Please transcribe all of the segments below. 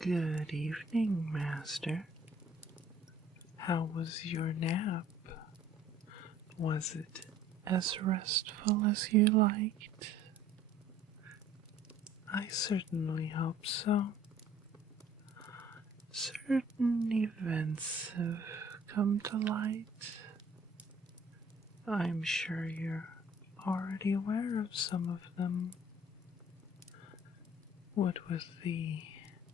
Good evening, Master. How was your nap? Was it as restful as you liked? I certainly hope so. Certain events have come to light. I'm sure you're already aware of some of them. What with the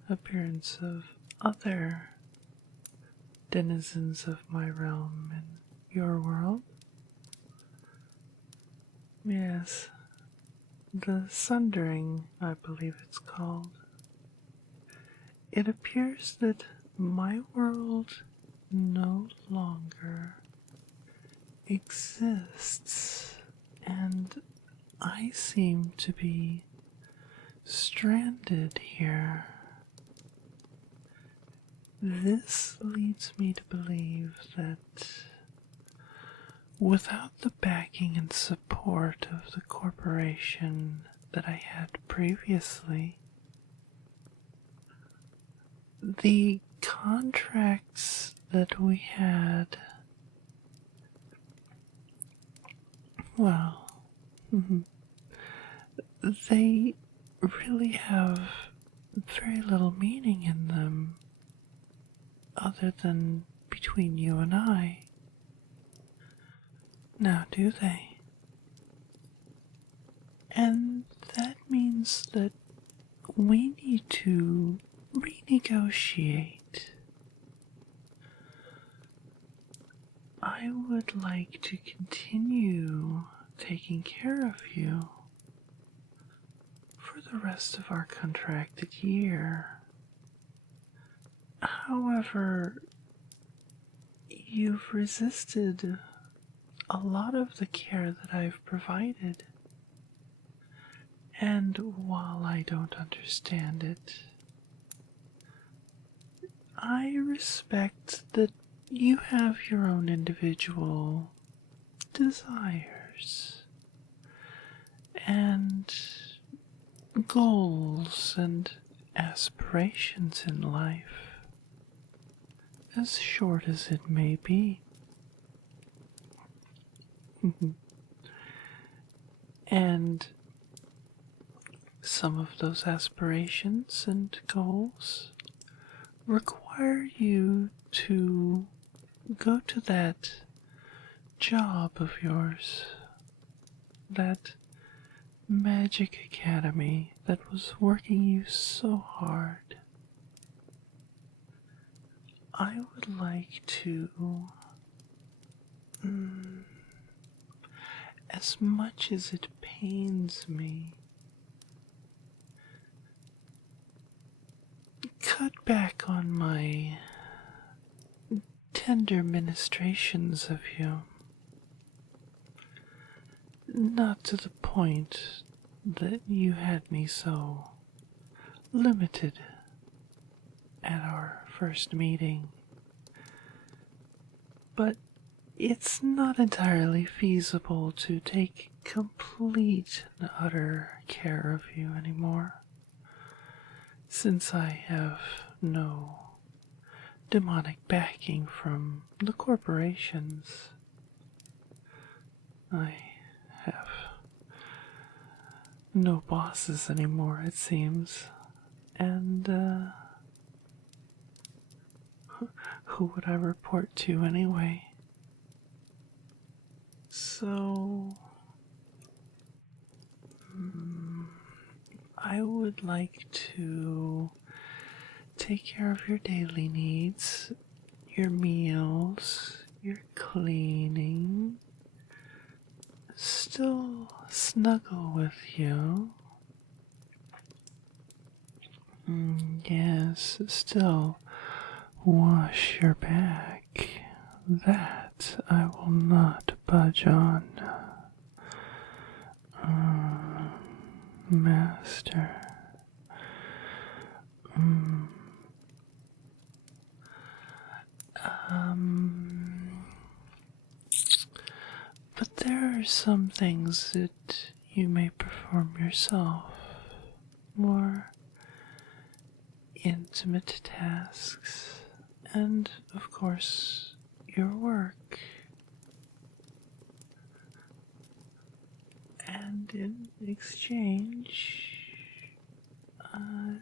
appearance of other denizens of my realm in your world. Yes, the Sundering, I believe it's called. It appears that my world no longer exists, and I seem to be stranded here. This leads me to believe that without the backing and support of the corporation that I had previously, the contracts that we had, well, they really have very little meaning in them other than between you and I. Now, do they? And that means that we need to renegotiate. I would like to continue taking care of you for the rest of our contracted year. However, you've resisted a lot of the care that I've provided. And while I don't understand it, I respect that you have your own individual desires and goals and aspirations in life, as short as it may be. And some of those aspirations and goals require you to go to that job of yours, that magic academy that was working you so hard. I would like to, as much as it pains me, cut back on my tender ministrations of you. Not to the point that you had me so limited at our first meeting, but it's not entirely feasible to take complete and utter care of you anymore, since I have no demonic backing from the corporations. I have no bosses anymore, it seems, and who would I report to anyway? So, I would like to take care of your daily needs, your meals, your cleaning, still snuggle with you. Yes, still wash your back. That I will not budge on. Master. But there are some things that you may perform yourself, or intimate tasks, and, of course, your work. And in exchange,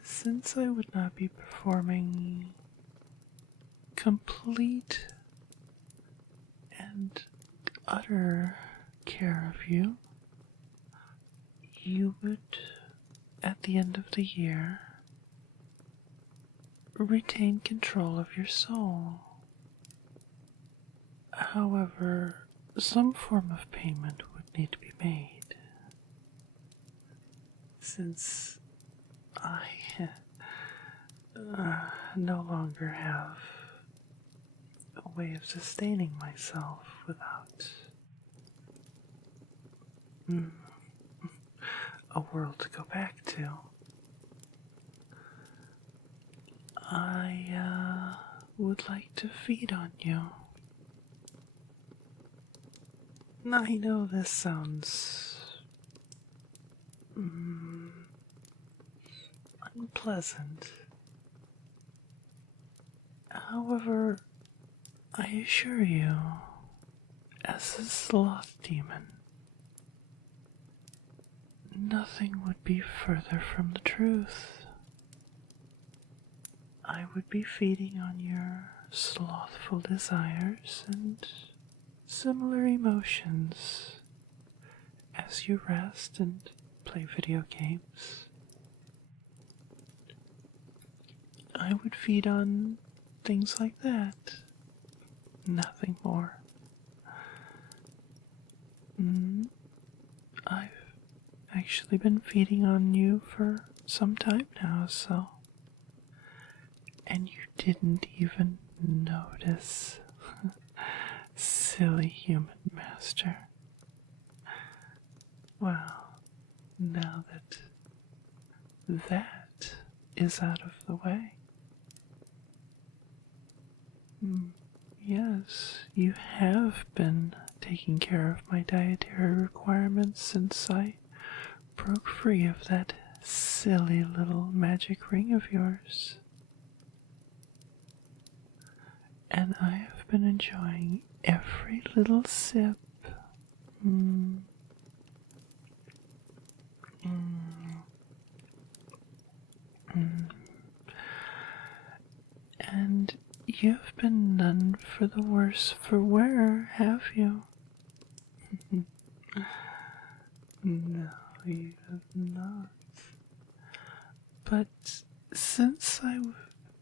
since I would not be performing complete and utter care of you, you would, at the end of the year, retain control of your soul. However, some form of payment would need to be made, since I no longer have a way of sustaining myself without a world to go back to. I would like to feed on you. I know this sounds unpleasant. However, I assure you, as a sloth demon, nothing would be further from the truth. I would be feeding on your slothful desires and similar emotions as you rest and play video games. I would feed on things like that. Nothing more. I've actually been feeding on you for some time now, so... And you didn't even notice. Silly human master. Well, now that that is out of the way. Yes, you have been taking care of my dietary requirements since I broke free of that silly little magic ring of yours. And I have been enjoying every little sip. And you've been none for the worse for wear, have you? No, you have not. But since I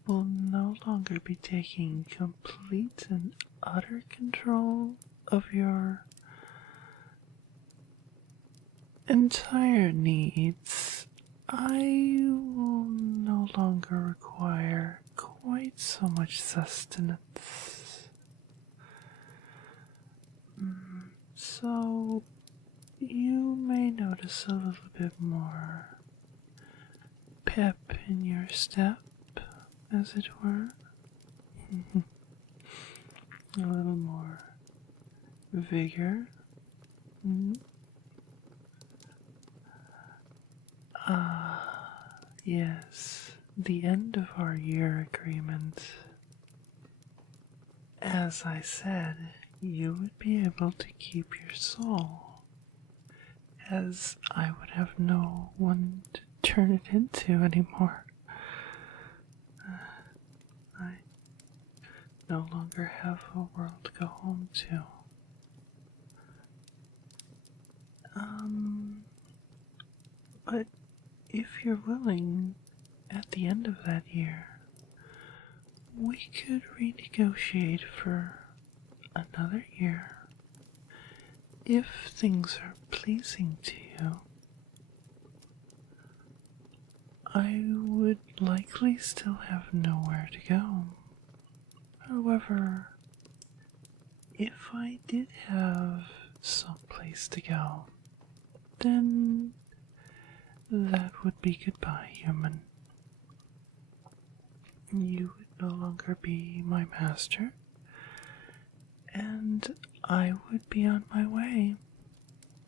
will no longer be taking complete and utter control of your entire needs, I will no longer require quite so much sustenance. So you may notice a little bit more pep in your step, as it were. A little more vigor. Yes, the end of our year agreement. As I said, you would be able to keep your soul, as I would have no one to turn it into anymore. I no longer have a world to go home to. But if you're willing, at the end of that year, we could renegotiate for another year. If things are pleasing to you, I would likely still have nowhere to go. However, if I did have some place to go, then that would be goodbye, human. You would no longer be my master, and I would be on my way,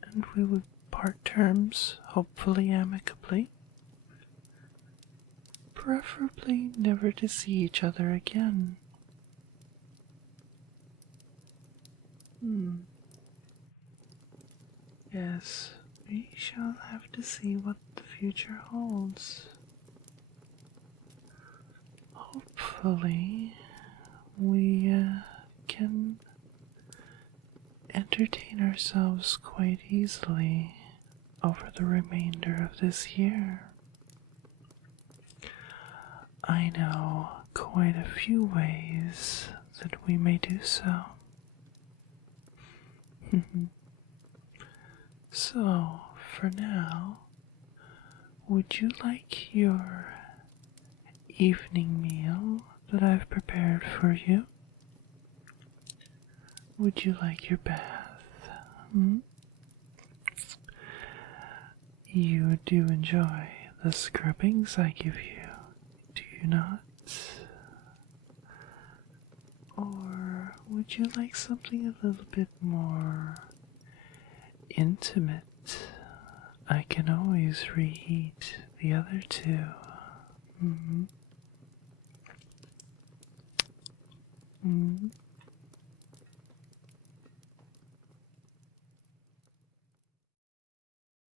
and we would part terms, hopefully amicably. preferably never to see each other again. Yes, we shall have to see what the future holds. Hopefully, we can entertain ourselves quite easily over the remainder of this year. I know quite a few ways that we may do so. So, for now, would you like your evening meal that I've prepared for you? Would you like your bath? You do enjoy the scrubbings I give you, do you not? Or would you like something a little bit more intimate? I can always reheat the other two.